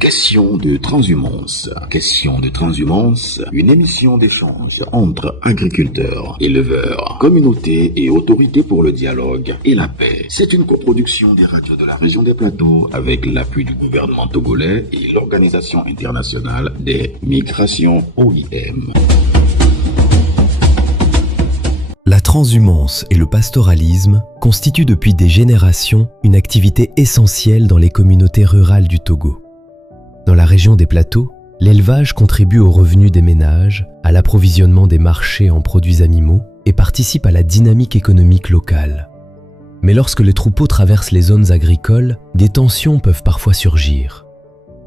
Question de transhumance. Question de transhumance, une émission d'échange entre agriculteurs, éleveurs, communautés et autorités pour le dialogue et la paix. C'est une coproduction des radios de la région des Plateaux avec l'appui du gouvernement togolais et l'Organisation internationale des migrations OIM. La transhumance et le pastoralisme constituent depuis des générations une activité essentielle dans les communautés rurales du Togo. Dans la région des Plateaux, l'élevage contribue aux revenus des ménages, à l'approvisionnement des marchés en produits animaux et participe à la dynamique économique locale. Mais lorsque les troupeaux traversent les zones agricoles, des tensions peuvent parfois surgir.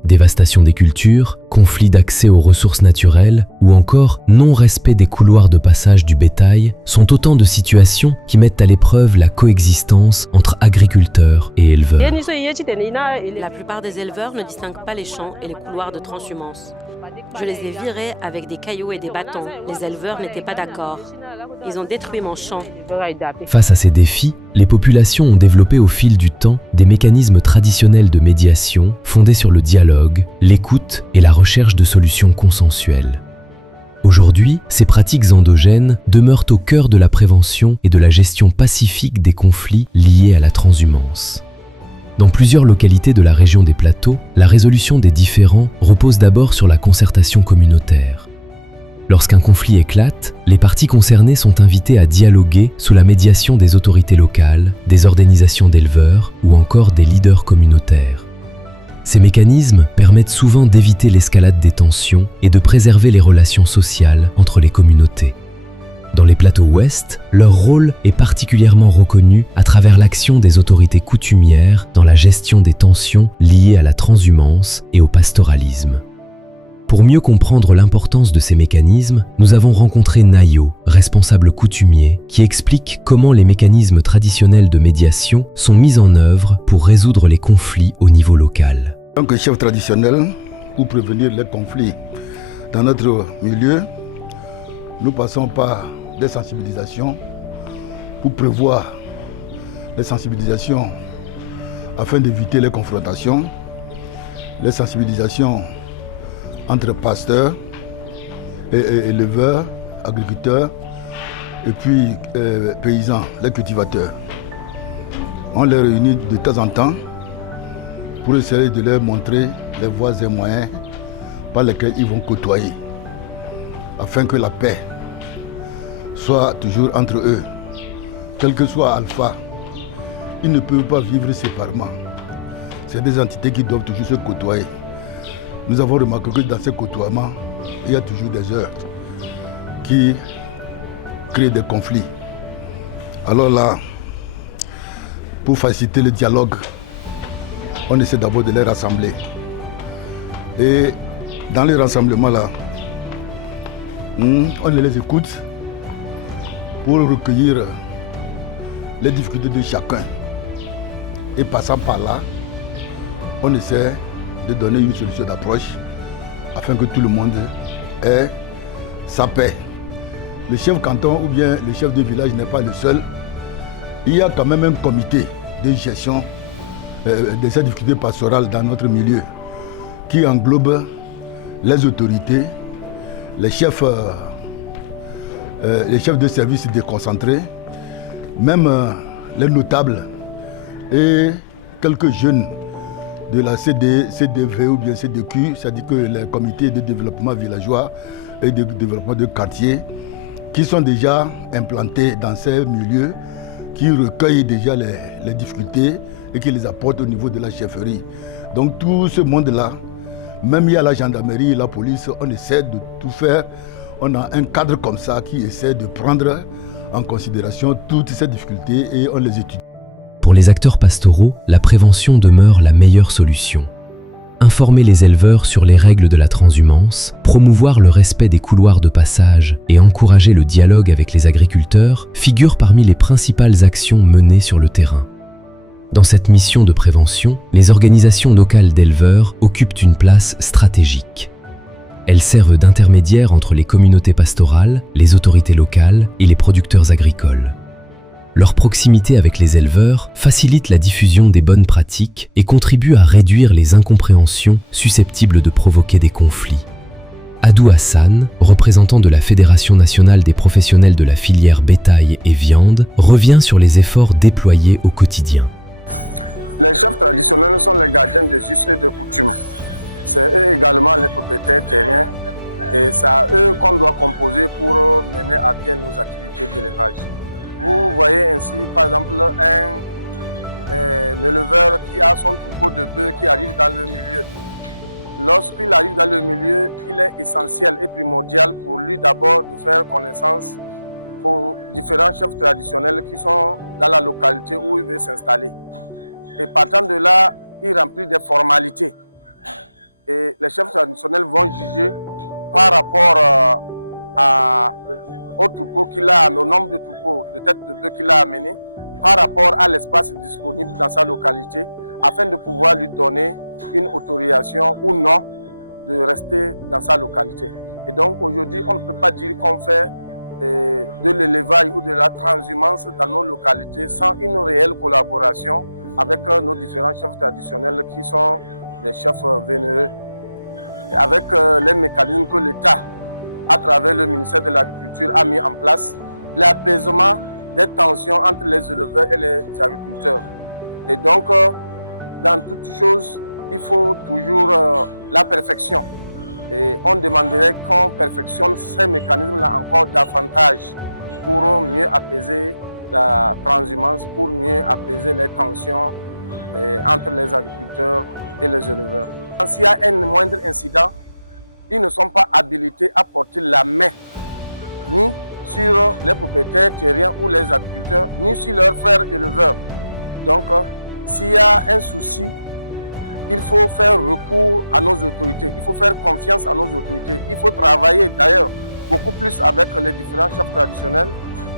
Dévastation des cultures, conflits d'accès aux ressources naturelles ou encore non-respect des couloirs de passage du bétail sont autant de situations qui mettent à l'épreuve la coexistence entre agriculteurs et éleveurs. La plupart des éleveurs ne distinguent pas les champs et les couloirs de transhumance. Je les ai virés avec des cailloux et des bâtons. Les éleveurs n'étaient pas d'accord. Ils ont détruit mon champ. Face à ces défis, les populations ont développé au fil du temps des mécanismes traditionnels de médiation fondés sur le dialogue, l'écoute et la recherche de solutions consensuelles. Aujourd'hui, ces pratiques endogènes demeurent au cœur de la prévention et de la gestion pacifique des conflits liés à la transhumance. Dans plusieurs localités de la région des Plateaux, la résolution des différends repose d'abord sur la concertation communautaire. Lorsqu'un conflit éclate, les parties concernées sont invitées à dialoguer sous la médiation des autorités locales, des organisations d'éleveurs ou encore des leaders communautaires. Ces mécanismes permettent souvent d'éviter l'escalade des tensions et de préserver les relations sociales entre les communautés. Dans les Plateaux ouest, leur rôle est particulièrement reconnu à travers l'action des autorités coutumières dans la gestion des tensions liées à la transhumance et au pastoralisme. Pour mieux comprendre l'importance de ces mécanismes, nous avons rencontré Nayo, responsable coutumier, qui explique comment les mécanismes traditionnels de médiation sont mis en œuvre pour résoudre les conflits au niveau local. En tant que chef traditionnel, pour prévenir les conflits dans notre milieu, nous passons par des sensibilisations pour prévoir les sensibilisations afin d'éviter les confrontations, les sensibilisations entre pasteurs et éleveurs, agriculteurs et puis paysans, les cultivateurs. On les réunit de temps en temps pour essayer de leur montrer les voies et moyens par lesquels ils vont côtoyer afin que la paix soit toujours entre eux. Quel que soit Alpha, ils ne peuvent pas vivre séparément. C'est des entités qui doivent toujours se côtoyer. Nous avons remarqué que dans ces côtoiements, il y a toujours des heurts qui créent des conflits. Alors là, pour faciliter le dialogue, on essaie d'abord de les rassembler. Et dans les rassemblements là, on les écoute pour recueillir les difficultés de chacun. Et passant par là, on essaie de donner une solution d'approche afin que tout le monde ait sa paix. Le chef canton ou bien le chef de village n'est pas le seul. Il y a quand même un comité de gestion de ces difficultés pastorales dans notre milieu qui englobe les autorités, les chefs de services déconcentrés, même les notables et quelques jeunes de la CDV ou bien CDQ, c'est-à-dire que les comités de développement villageois et de développement de quartier qui sont déjà implantés dans ces milieux, qui recueillent déjà les difficultés et qui les apportent au niveau de la chefferie. Donc tout ce monde-là, même il y a la gendarmerie et la police, on essaie de tout faire. On a un cadre comme ça qui essaie de prendre en considération toutes ces difficultés et on les étudie. Pour les acteurs pastoraux, la prévention demeure la meilleure solution. Informer les éleveurs sur les règles de la transhumance, promouvoir le respect des couloirs de passage et encourager le dialogue avec les agriculteurs figurent parmi les principales actions menées sur le terrain. Dans cette mission de prévention, les organisations locales d'éleveurs occupent une place stratégique. Elles servent d'intermédiaires entre les communautés pastorales, les autorités locales et les producteurs agricoles. leur proximité avec les éleveurs facilite la diffusion des bonnes pratiques et contribue à réduire les incompréhensions susceptibles de provoquer des conflits. Adou Hassan, représentant de la Fédération nationale des professionnels de la filière bétail et viande, revient sur les efforts déployés au quotidien. Les chefs traditionnels sont les gardiens des us et des coutumes. C'est eux également les propriétaires terriens et c'est à eux qu'on doit composer pour mener à bien nos activités d'élevage. Vous voyez ainsi par exemple un éleveur qui a son troupeau de bœufs qui arrive dans le milieu. Lorsqu'il arrive dans le milieu, il est essentiel et primordial pour lui d'abord de faire connaissance aux différents chefs traditionnels qui sont dans la localité où il veut s'installer. Et partant de là, il remplit des formalités. Et les chefs traditionnels vont juger par rapport au troupeau qu'il a, au nombre de troupeaux, de têtes de bœufs qu'il a amené, par rapport à l'espace disponible dans sa localité, afin de pouvoir lui donner une autorisation ou non de rester dans sa localité. Et donc aujourd'hui, on ne peut pas dire qu'on fait de l'élevage ou de la transhumance dans nos localités sans une réelle collaboration avec nos différents chefs traditionnels qui sont des chefs vénéreux. Et avec les mécanismes que l'État, à travers le ministère de l'Agriculture, a mis en place, l'apaisement des tensions entre les éleveurs et les agriculteurs. Et donc, dans toute chose, il faut toujours la perfection. Et on demanderait qu'on perfectionne ces mécanismes-là encore davantage pour mieux apaiser la transhumance, pour mieux apaiser les tensions entre les agriculteurs et les éleveurs. S'il y a un moindre incident, ils ne sont pas habilités à porter la main ni sur les propriétaires terriens ou les agriculteurs, ni sur leurs frères éleveurs. Donc, s'il y a un souci, il faut faire recours à nos autorités, il faut faire confiance à nos autorités. Il faut travailler d'ailleurs beaucoup plus avec les différents chefs traditionnels,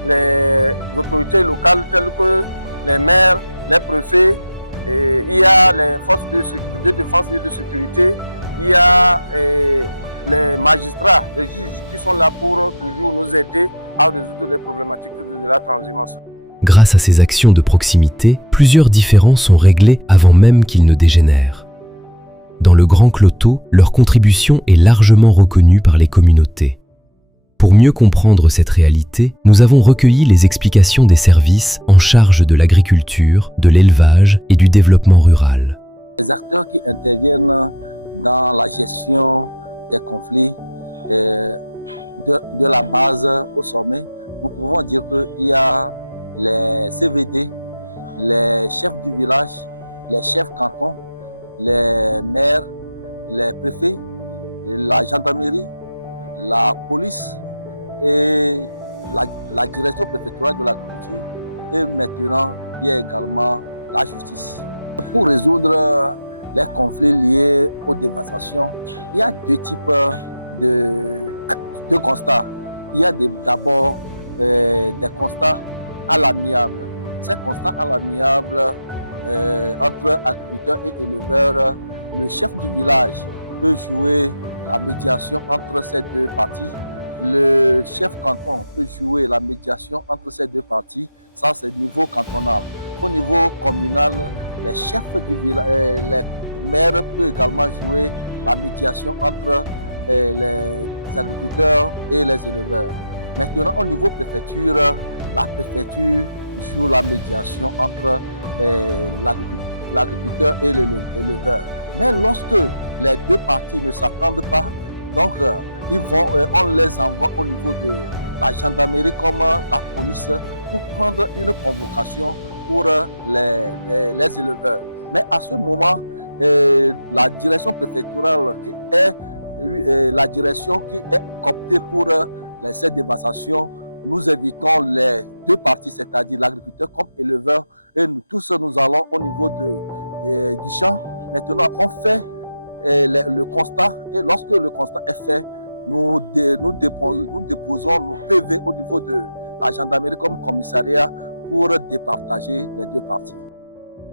les autorités locales telles que les maires, les préfets, et il y a les forces de défense et de sécurité, il y a les magistrats, les juges qui sont là pour toujours nous aider à résoudre les problématiques de la transhumance. Grâce à ces actions de proximité, plusieurs différends sont réglés avant même qu'ils ne dégénèrent. Dans le Grand Cloto, leur contribution est largement reconnue par les communautés. Pour mieux comprendre cette réalité, nous avons recueilli les explications des services en charge de l'agriculture, de l'élevage et du développement rural. Les acteurs qui interviennent dans la gestion des conflits de la base au sommet, nous pouvons dire qu'il y a les CVD, les chefs du village, les chefs cantons, les maires, les préfets, la gendarmerie, la police et la direction préfectorale de l'agriculture, et maintenant il y a également la justice. Pour résoudre les conflits liés aux dévastations, il y a deux types de constats. Il y a d'abord des constats à l'amiable. Ces constats à l'amiable entre agriculteurs et éleveurs, le chef du village peut jouer la médiation entre ces deux parties. Le chef canton peut jouer la médiation entre ces deux parties. Ça, c'est au niveau cantonal. Au niveau communal, les chefs du village, les maires peuvent également jouer la médiation entre les agriculteurs et les éleveurs. Maintenant, au niveau préfecture, la préfecture joue la médiation entre l'agriculteur et l'éleveur. Mais lorsque les deux parties ne s'attendent pas, donc on les envoie au niveau de la gendarmerie comme la police pour prendre une convocation pour les éleveurs. Mais à ce moment, la direction préfectorale qui est la direction qui est cooptée pour ces dévastations, nous invitons les deux parties, c'est-à-dire l'agriculteur comme éleveur, et nous tous nous allons au niveau du champ. Maintenant, on fait le constat, et lorsque le constat est fait, nous déposons nos PV au niveau de la gendarmerie comme commissariat pour départager les deux parties.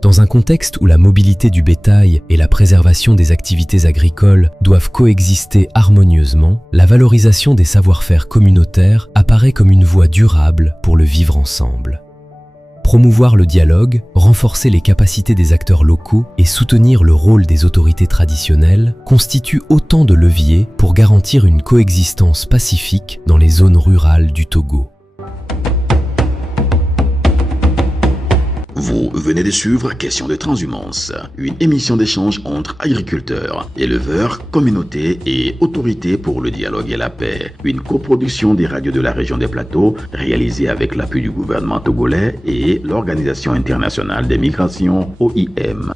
Dans un contexte où la mobilité du bétail et la préservation des activités agricoles doivent coexister harmonieusement, la valorisation des savoir-faire communautaires apparaît comme une voie durable pour le vivre ensemble. Promouvoir le dialogue, renforcer les capacités des acteurs locaux et soutenir le rôle des autorités traditionnelles constituent autant de leviers pour garantir une coexistence pacifique dans les zones rurales du Togo. Vous venez de suivre Question de transhumance, une émission d'échange entre agriculteurs, éleveurs, communautés et autorités pour le dialogue et la paix. Une coproduction des radios de la région des Plateaux, réalisée avec l'appui du gouvernement togolais et l'Organisation internationale des migrations OIM.